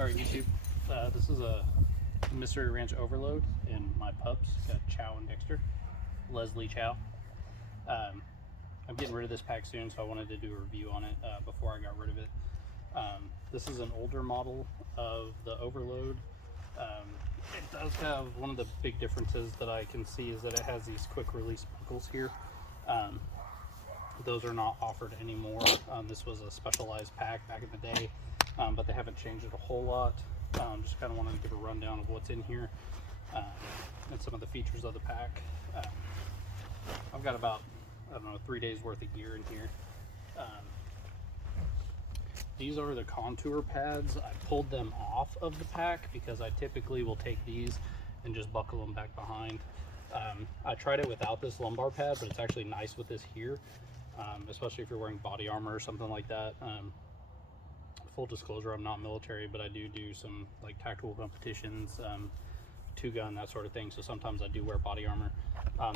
Alright YouTube, this is a Mystery Ranch Overload and my pups, got Chow and Dexter, Leslie Chow. I'm getting rid of this pack soon, so I wanted to do a review on it before I got rid of it. This is an older model of the Overload. It does have one of the big differences that I can see is that it has these quick release buckles here. Those are not offered anymore. This was a specialized pack back in the day, but they haven't changed it a whole lot. Just kind of wanted to give a rundown of what's in here and some of the features of the pack. I've got about, I don't know, 3 days worth of gear in here. These are the contour pads. I pulled them off of the pack because I typically will take these and just buckle them back behind. I tried it without this lumbar pad, but it's actually nice with this here, especially if you're wearing body armor or something like that. Full disclosure, I'm not military, but I do some like tactical competitions, two gun, that sort of thing. So sometimes I do wear body armor.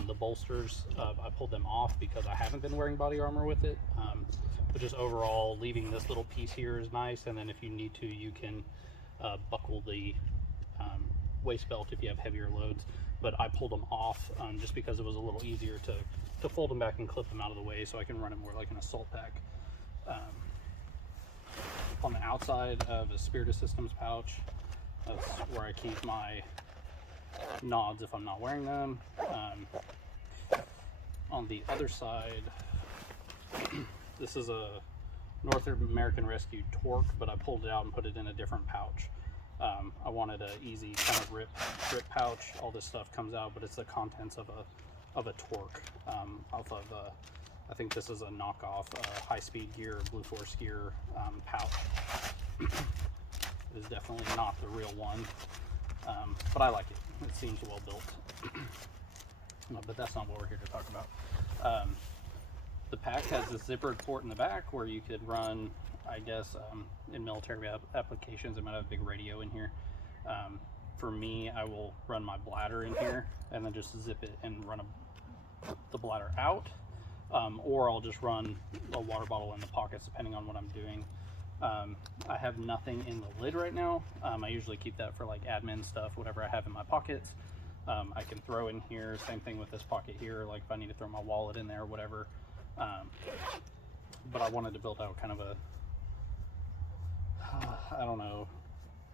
The bolsters, I pulled them off because I haven't been wearing body armor with it. But just overall, leaving this little piece here is nice. And then if you need to, you can buckle the waist belt if you have heavier loads. But I pulled them off just because it was a little easier to fold them back and clip them out of the way, so I can run it more like an assault pack. On the outside of a Spiritus Systems pouch, that's where I keep my nods if I'm not wearing them. On the other side, this is a North American Rescue Torque, but I pulled it out and put it in a different pouch. I wanted an easy kind of rip pouch. All this stuff comes out, but it's the contents of a Torque off of I think this is a knockoff High Speed Gear, Blue Force Gear pouch. It is definitely not the real one, but I like it. It seems well built. No, but that's not what we're here to talk about. The pack has this zippered port in the back where you could run, I guess, in military applications, it might have a big radio in here. For me, I will run my bladder in here and then just zip it and run the bladder out. Or I'll just run a water bottle in the pockets depending on what I'm doing. I have nothing in the lid right now. I usually keep that for like admin stuff, whatever I have in my pockets. I can throw in here, same thing with this pocket here, like if I need to throw my wallet in there or whatever. But I wanted to build out kind of a, I don't know,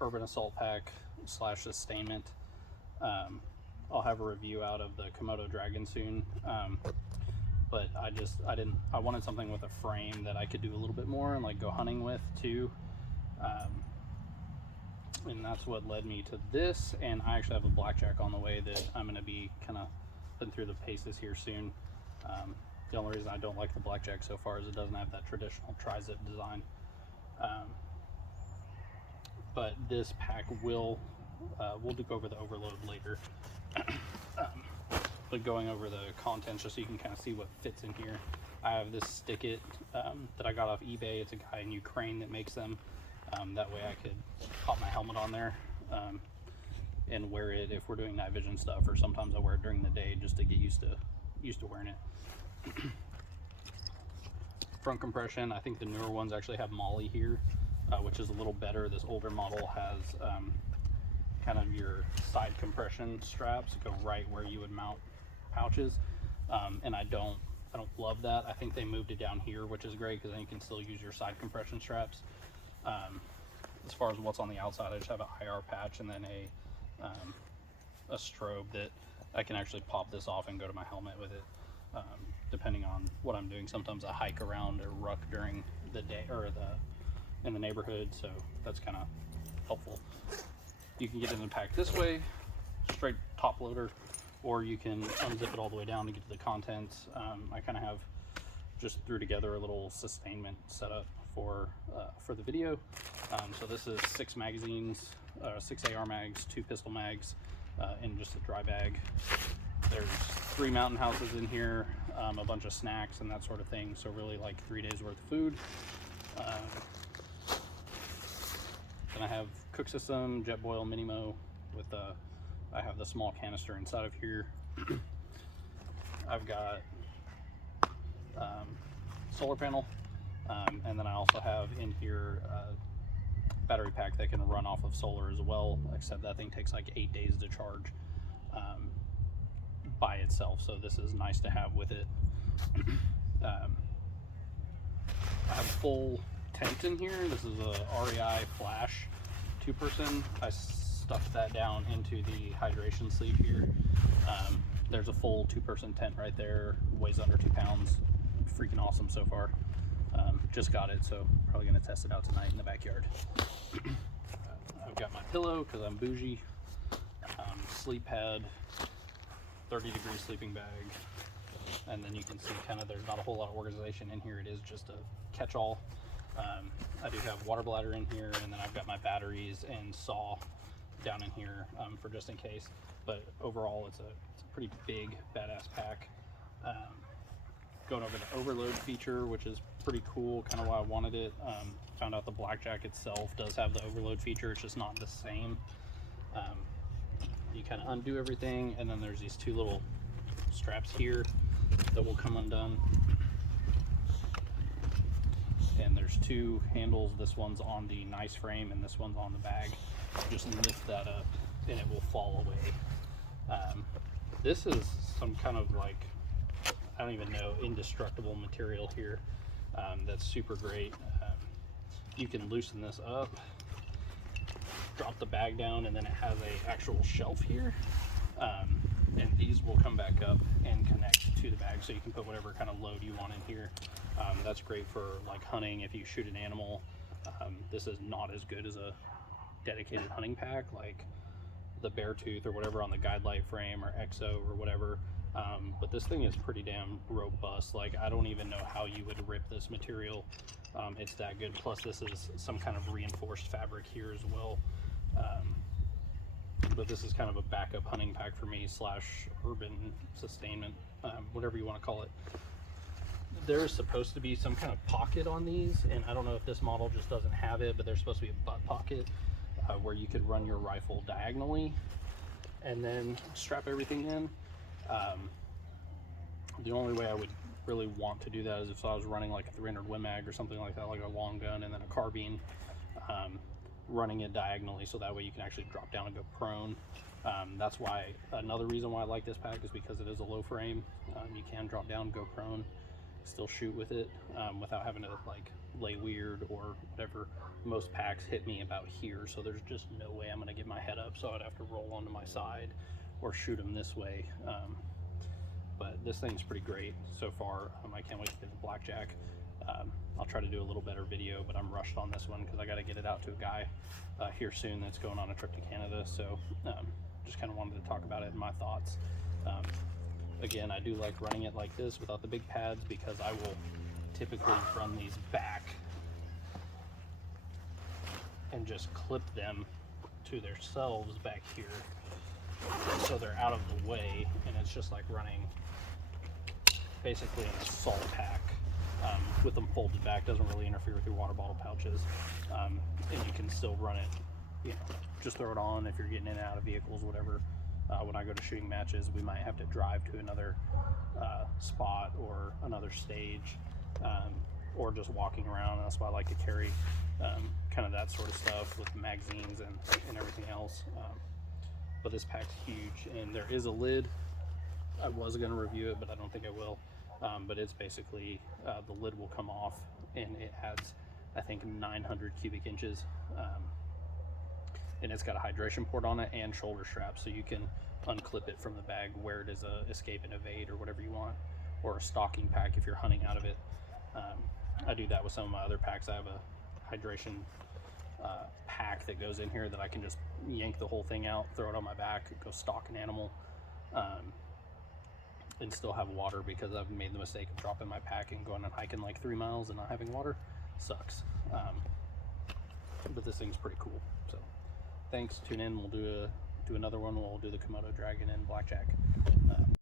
urban assault pack / sustainment. I'll have a review out of the Komodo Dragon soon. But I wanted something with a frame that I could do a little bit more and like go hunting with too. And that's what led me to this. And I actually have a blackjack on the way that I'm going to be kind of putting through the paces here soon. The only reason I don't like the blackjack so far is it doesn't have that traditional tri-zip design. But this pack we'll go over the Overload later. But going over the contents just so you can kind of see what fits in here. I have this Stick-It that I got off eBay. It's a guy in Ukraine that makes them. That way I could pop my helmet on there and wear it if we're doing night vision stuff, or sometimes I wear it during the day just to get used to wearing it. Front compression, I think the newer ones actually have MOLLE here, which is a little better. This older model has kind of your side compression straps go right where you would mount pouches, and I don't love that. I think they moved it down here, which is great because then you can still use your side compression straps. As far as what's on the outside, I just have an IR patch and then a strobe that I can actually pop this off and go to my helmet with it, depending on what I'm doing. Sometimes I hike around or ruck during the day or in the neighborhood, so that's kind of helpful. You can get in the pack this way, straight top loader, or you can unzip it all the way down to get to the contents. I kind of have just threw together a little sustainment setup for the video. So this is 6 magazines, 6 AR mags, 2 pistol mags, in just a dry bag. There's 3 mountain houses in here, a bunch of snacks and that sort of thing. So really like 3 days worth of food. Then I have cook system, Jetboil Minimo with I have the small canister inside of here. I've got solar panel, and then I also have in here battery pack that can run off of solar as well, except that thing takes like 8 days to charge by itself, so this is nice to have with it. I have a full tent in here. This is a REI Flash 2-person. I stuffed that down into the hydration sleeve here. There's a full 2-person tent right there, weighs under 2 pounds. Freaking awesome so far. Just got it, so probably gonna test it out tonight in the backyard. I've got my pillow because I'm bougie. Sleep pad, 30-degree sleeping bag, and then you can see kind of there's not a whole lot of organization in here. It is just a catch-all. I do have water bladder in here, and then I've got my batteries and saw down in here for just in case. But overall, it's a pretty big, badass pack. Going over the overload feature, which is pretty cool, kind of why I wanted it. Found out the Blackjack itself does have the overload feature, it's just not the same. You kind of undo everything, and then there's these 2 little straps here that will come undone. And there's 2 handles. This one's on the nice frame and this one's on the bag. Just lift that up and it will fall away. This is some kind of like, I don't even know, indestructible material here. That's super great. You can loosen this up, drop the bag down, and then it has a actual shelf here. And these will come back up and connect to the bag, so you can put whatever kind of load you want in here. That's great for like hunting if you shoot an animal. This is not as good as a dedicated hunting pack like the Beartooth or whatever on the Guidelight frame or EXO or whatever. But this thing is pretty damn robust. Like, I don't even know how you would rip this material. It's that good. Plus this is some kind of reinforced fabric here as well. But this is kind of a backup hunting pack for me / urban sustainment, whatever you want to call it. There's supposed to be some kind of pocket on these, and I don't know if this model just doesn't have it, but there's supposed to be a butt pocket where you could run your rifle diagonally and then strap everything in. The only way I would really want to do that is if I was running like a 300 Win Mag or something like that, like a long gun and then a carbine, running it diagonally, so that way you can actually drop down and go prone. That's why, another reason why I like this pack is because it is a low frame. You can drop down, go prone, still shoot with it without having to like lay weird or whatever. Most packs hit me about here, so there's just no way I'm gonna get my head up, so I'd have to roll onto my side or shoot them this way. But this thing's pretty great so far. I can't wait to get the Blackjack. I'll try to do a little better video, but I'm rushed on this one because I got to get it out to a guy here soon that's going on a trip to Canada. So just kind of wanted to talk about it and my thoughts. Again, I do like running it like this without the big pads because I will typically run these back and just clip them to themselves back here so they're out of the way, and it's just like running basically an assault pack with them folded back. Doesn't really interfere with your water bottle pouches, and you can still run it, you know, just throw it on if you're getting in and out of vehicles, whatever. When I go to shooting matches, we might have to drive to another spot or another stage, or just walking around. That's why I like to carry kind of that sort of stuff with magazines and everything else. But this pack's huge, and there is a lid. I was going to review it, but I don't think I will. But it's basically, the lid will come off, and it has, I think, 900 cubic inches. And it's got a hydration port on it and shoulder straps, so you can unclip it from the bag, wear it as a escape and evade or whatever you want, or a stocking pack if you're hunting out of it. I do that with some of my other packs. I have a hydration pack that goes in here that I can just yank the whole thing out, throw it on my back, go stalk an animal, and still have water, because I've made the mistake of dropping my pack and going and hiking like 3 miles and not having water. Sucks. But this thing's pretty cool. So thanks, tune in. We'll do another one. We'll do the Komodo dragon and Blackjack.